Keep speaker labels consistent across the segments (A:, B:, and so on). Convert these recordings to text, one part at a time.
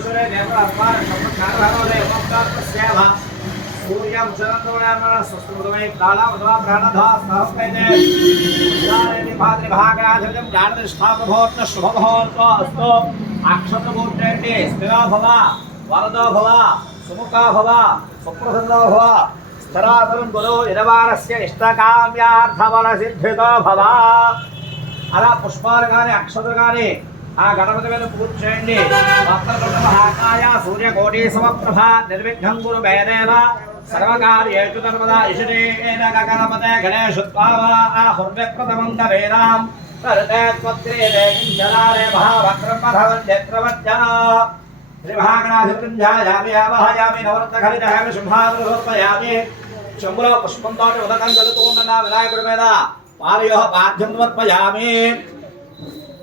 A: పరమేశ్వరే దేవ అర్పార సంపత్కారభావలే ఓంకారస్యావ సూర్యం శరంతోయామ సుస్మృతమై కాళా ఉదవా ప్రాణధా స్థాపయతే ఉదారేణి భాద్రి భాగాధిపత్యం శుభభోర్త అస్తు. అక్షతమూర్తేంటి స్థిరా భవ వరదో భవ సుముఖా భవ సుప్రసన్నో భవ. స్థిరాతరం గురు ఇరవారస్య సిద్ధితో భవ. అలా పుష్పాలు కానీ అక్షతలు కానీ ఆ గణపతి మీద పూజ చేయండి. వక్రతుండ మహాకాయ సూర్యకోటి సమప్రభ నిర్విఘ్నం గురు భయదేవ సర్వకార్యేషు సర్వదా ఇషురేణ గణపతే గణేశుత్వావ ఆ కవేరాం. వేదాం చెంబులో పుష్పంతో ఉదకం కలుతూ ఉన్న నా వినాయకుడి మీద పాదయోహ పాఠ్యం సమర్పయామి.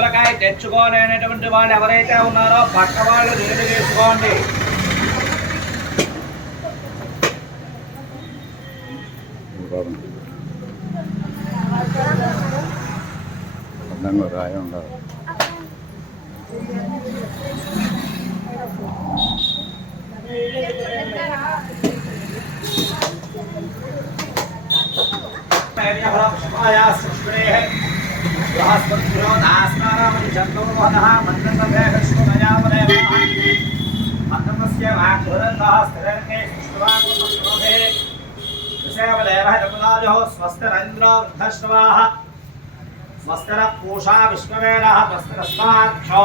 A: కొబ్బరికాయ తెచ్చుకోలేనటువంటి వాళ్ళు ఎవరైతే ఉన్నారో పక్క వాళ్ళు నీళ్ళు తీసుకోండి
B: అడ్డంగా రాయ ఉండాలి
A: స్వస్తిరేంద్రో వృద్ధశ్రవాः స్వస్తిర పూషా విశ్వవేదः స్వస్తిరస్మాక్షో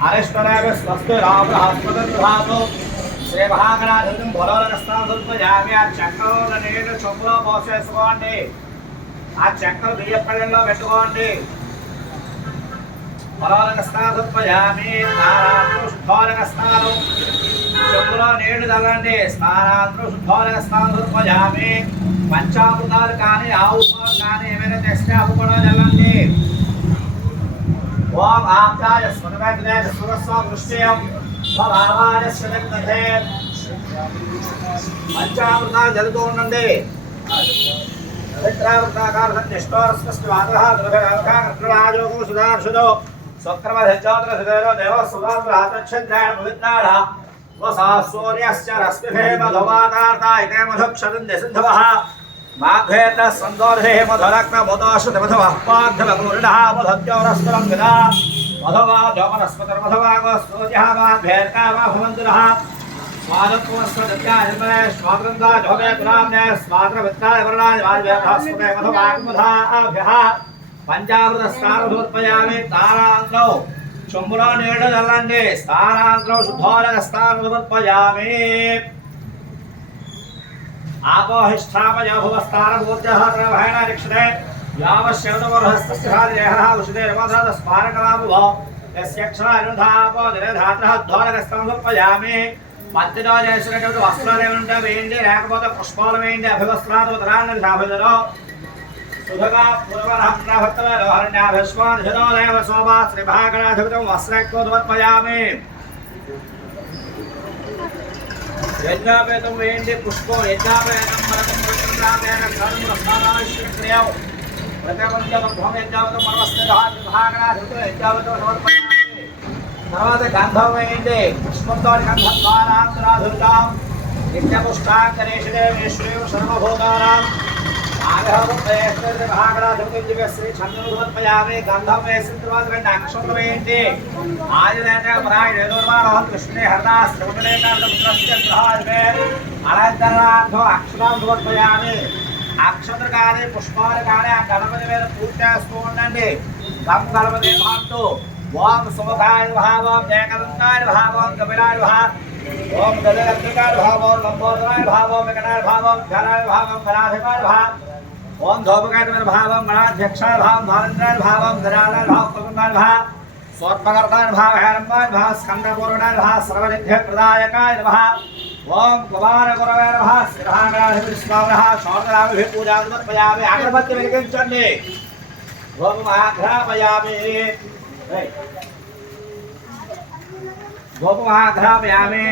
A: హరేశ్వరాయ స్వస్తి రామహస్పతిర్భాతో శ్రీ మహాగణాధిపతిం బలోదకస్థానం దుర్పయామి ఆ చక్రంలో నీళ్లు చొప్పులో పోసేసుకోండి ఆ చక్రం బియ్యపళ్ళెంలో పెట్టుకోండి బలోదక స్నానాంతరం శుద్ధోదక స్నానం. చెప్పులో నీళ్ళు తగండి స్నానాంతరం శుద్ధోదక స్నానం పంచామృతాలు కానీ ఆవు కానీ ఏమైనా తెస్తే అవి కూడా చల్లండి ఓం ఆప్యాయ స్మృతమే సురస్వ దృశ్యం పంచామృతాలు జరుగుతూ ఉండండి. పవిత్రావృతాకార నిష్ఠోరస్వస్తి వాదః దుర్గరావకా సుధార్షుదో. स्वकर्मधज्जातरसुधरो देवः सुधान्द्रातच्छन्द्रायण भविद्नाडः वसासूर्यश्च रश्मिभिः मधुमाकार्ता इते मधुक्षदन्ति सिन्धवः माघ्वेत सन्दोर्भिः मधुरक्तमोदोषधमधवः पार्धवपूर्णः मधुद्योरस्परं विदा मधवा धोमनस्पतर्मधवागोस्तोजः माघ्वेर्का वा भवन्तुनः स्वादत्वस्वदत्यानिर्मले स्वादन्दा जोगे गुणाम्ने स्वाद्रवित्ताय वर्णाय वाल्भ्यः स्फुटे मधुवाग्मधाभ्यः స్వాగతవిత్తాయ వరణాయ వాజ్వేభస్పతే మధువాగ్మధాభ్యః పంచామృత స్నానధూర్పయామి తారాంధ్రౌ చెంబులో నీళ్లు చల్లండి స్థానాంధ్రౌ శుద్ధోదక స్నానం సమర్పయామి ఆపోహిష్టాపయోభవస్థానభూత్యహేణ రిక్షతే యావశ్యవతమర్హస్తస్థాదిదేహः ఉషితే రమధాత స్మారకలాభుభో యస్యక్షరానుధాపో నిరధాత్రः ధ్వాలకస్థానం సమర్పయామి మధ్యలో చేసినటువంటి వస్త్రాలు ఏమంటే వేయండి లేకపోతే పుష్పాలు వేయండి అభివస్త్రాలు ఉత్తరాన్ని శాభిదలో యజ్ఞాపేతం వేయండి పుష్పం యజ్ఞాపేతం మరకం పురుషంగాపేన కర్మ స్నానాశ్రీక్రియావు ప్రతిపంచమధ్వం యజ్ఞాపతం మనవస్థితభాగణాధిపతం యజ్ఞాపతం సమర్పయామి తర్వాత గంధం వేయండి పుష్పంతో గంధం ద్వారా నిత్యపుష్టాంతరేషుదేవేశ్వరేవ సర్వభూతానాం శ్రీ చంద్రపయామి గంధం వేసిన తర్వాత రెండు అక్షరం వేయండి ఆయుధ పరాయణ కృష్ణే హరిదాశ్రమే అనంతరార్థం అక్షరం సమర్పయామి అక్షతలు కానీ పుష్పాలు కానీ ఆ గణపతి మీద పూజ చేస్తూ ఉండండి గం గణపతి భాంతు ఓం సుముఖాయ భావం ఏకదంతాయ భావం కపిలాయ భావం ఓం గజగత్రికాయ భావం లంబోదరాయ భావం వికటాయ భావం ఘనాయ భావం గణాధిపాయ భావం ओम धौमकात्मन भावम गणाध्यक्षाय भावम भारन्द्राय भावम धरालाय भाव प्रकुंडाय भाव स्वत्मकर्ताय भाव हैरम्बाय भाव स्कंदपूर्णाय भाव सर्वनिध्य प्रदायकाय नमः। ओम कुमार गुरवे नमः श्रीरागणाधिपतिस्वामः शारदाभिः पूजादिमर्पयामि अगरबत्ति वेलकिञ्चन्ने ओम आघ्रापयामि। गोपमाघ्रापयामि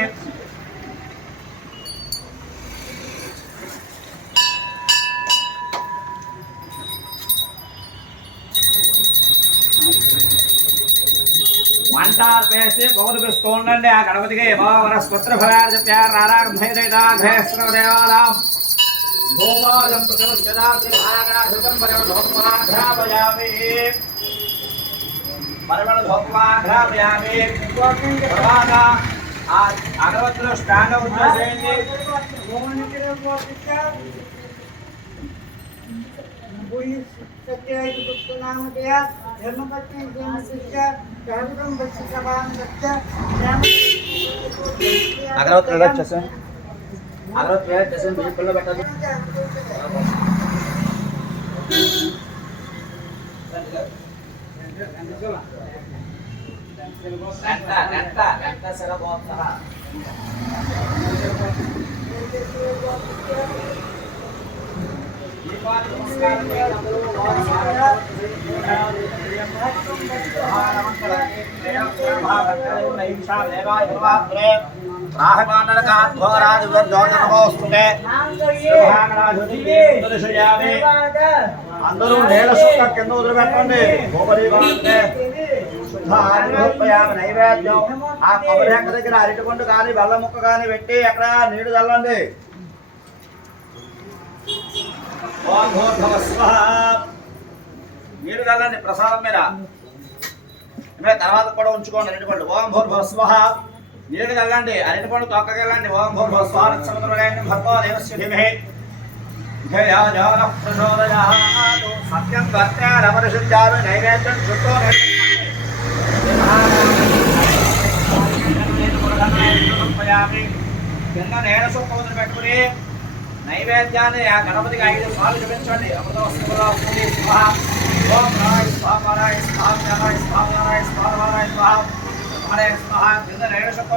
A: ఆఘ్రాపయామి మంటార్ వేసి పొగలు పిస్తూ ఉండండి ఆ గణపతికి వరస్పత్ర ఫలాలు చెప్పారు నారాయణ దేవాలయం గోపాలం ప్రతిష్ఠితాగ్రహాగృతం పరిమళోపమాఘ్రాపయామి పరిమళోపమాఘ్రాపయామి తర్వాత ఆ అగరవత్తులో స్టాండ్ అవుట్ చేసేయండి అగరవత్తులు రెడీ చేసేయండి అగరవత్తులు రెడీ చేసేయండి బియ్యం పిల్ల పెట్టండి నెట్ట నెట్ట నెట్ట సెలబోత్తరా దీపావళి నమస్కారం చేయండి అందరూ. అందరూ నేల సుక్క కింద వదిలిపెట్టండి శుద్ధ నైవేద్యం. ఆ కొబ్బరి దగ్గర అరటిపండు కానీ బెల్లం ముక్క కానీ పెట్టి అక్కడ నీళ్ళు చల్లండి. మీరు కదండి ప్రసాదం మీద. తర్వాత కూడా ఉంచుకోండి అరటిపండు ఓం భూర్భువ స్వహ. నీళ్ళు చల్లండి అరటిపండు తొక్కకెళ్ళండి ఓం భూర్భువ స్వాహ. సముద్రరాయణ భర్గో దేవస్య ధీమహి ధ్యేయాజాన సత్యం భక్త్యారమరశుద్ధ్యామి నైవేద్యం చుట్టూ కింద నేల పెట్టుకుని నైవేద్యాన్ని ఆ గణపతికి ఐదు సార్లు చూపించండి అమృతం శివరాత్రి స్వాహ. ఓం నారాయణ స్వాహ నారాయణ స్వాహ నారాయణ స్వాహ నారాయణ స్వాహ నారాయణ స్వాహ. నారాయణ స్వాహ. కింద నేల సొక్క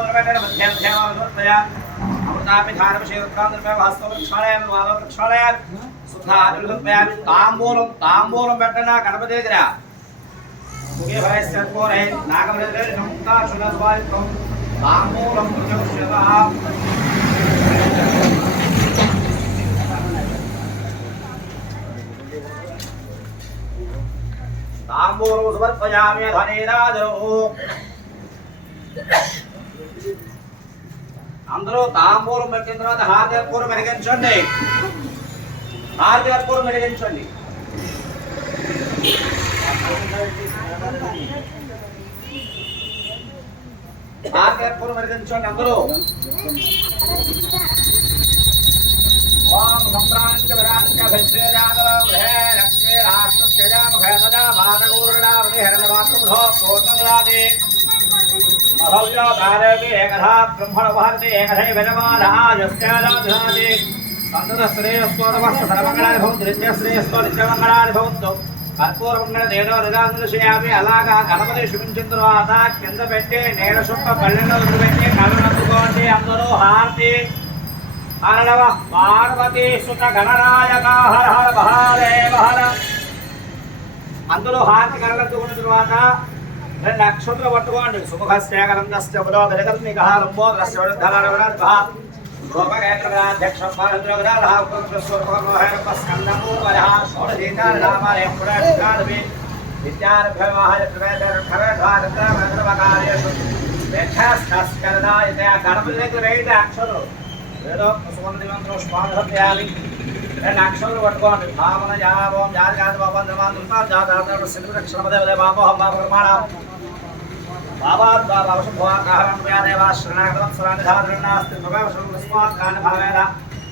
A: తాంబూలం తాంబూలం పెట్టండి ఆ గణపతి దగ్గర. తాంబూలం తాంబూలం సమర్పయామి ధనేరాజు అందరూ తాంబూలం పెట్టిన తర్వాత హారతి కర్పూరం వెలిగించండి. హారతి కర్పూరం వెలిగించండి. హారతి వెలిగించండి అందరూ. ఓం సంప్రాంత విరాంత భద్రేరాగవ గృహే లక్ష్మీ బ్రహ్మణ భారతి ఏకధై విరమాధాయస్యాదాధాది సంతత సర్వమంగళాని భవంతు నిత్య నిత్యమంగళాని భవంతు కర్పూర మంగళ దేవో అలాగా గణపతి శుభించిన తర్వాత కింద పెట్టి నేల చుక్క పల్లెల్లో వదిలిపెట్టి కళ్ళనందుకోండి అందరూ హారతి హరణవ పార్వతీ సుత గణనాయక హర హర మహాదేవ హర అందులో హారతి కరగట్టుకున్న తర్వాత రెండు అక్షతులు పట్టుకోండి. సుముఖస్యాగరంగస్య బులో గజగర్మిక గణపతి దగ్గర ఏదో సుగంధి మంత్రం స్పాధం చేయాలి అక్షరాలు పట్టుకోండి భావన యావం జాతకాది బాబా నిర్మాణ జాతర సిద్ధ క్షణమదేవదే బాబోహం బాబు ప్రమాణం బాబా బాబా అవశుభాకారం వ్యాదేవా శరణాగతం సరానిధారణాస్తి భగవశం విస్మాత్ కాన భావేన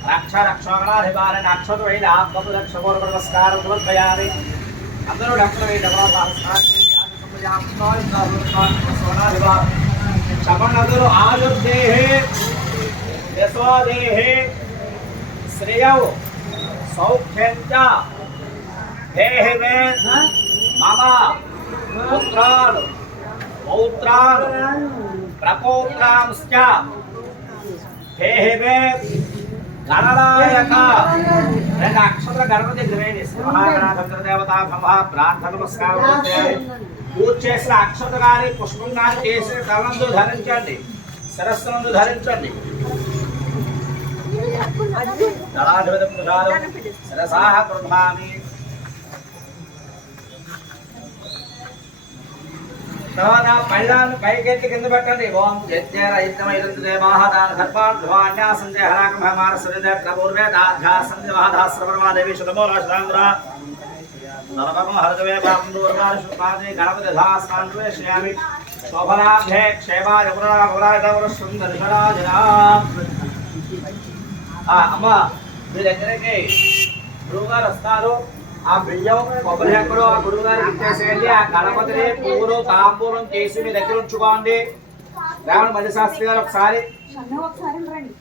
A: రక్ష రక్షోగణాధిపాలన అక్షరు వేద ఆత్మపు రక్షకోర నమస్కారం సమర్పయామి అందరూ డాక్టర్ వేద చమన్నదులు ఆయుర్దేహే యశోదేహే శ్రేయౌ సౌఖ్యం చ దేహి మే మమ పుత్రాలు పౌత్రాన్ ప్రపౌత్రాంశ్చ. హేహే గణనాయక. రెండు అక్షర గణపతి గ్రేణి మహాగణాధర దేవత భవ ప్రార్థన నమస్కారం. పూజ చేసిన అక్షత గాని పుష్పం గాని చేసిన తలందు ధరించండి. శిరస్సునందు ధరించండి. దళాధిపతి ప్రసాదం తర్వాత పైదాన్ని పైకెత్తి కింద పెట్టండి. ఓం యజ్ఞరహితమైదంతుదేవాహదాన సర్వాన్ ధ్వాన్యాసంజ హరాకమహమాన సరిదే హరదవే గణపతి ధాస్తాన్వే శోభనాభ్యే క్షేమాయ పురాపురాయతవర సుందర్శరాజనా అమ్మ మీ దగ్గరికి గురువుగారు వస్తారు. ఆ బియ్యం కొబ్బరి ఎక్కడో ఆ గురువు గారికి ఇచ్చేసేయండి. ఆ గణపతిని పువ్వులు తాంబూలం చేసి మీ దగ్గర ఉంచుకోండి. రేవణ మల్లి శాస్త్రి గారు ఒకసారి.
C: ఒకసారి రండి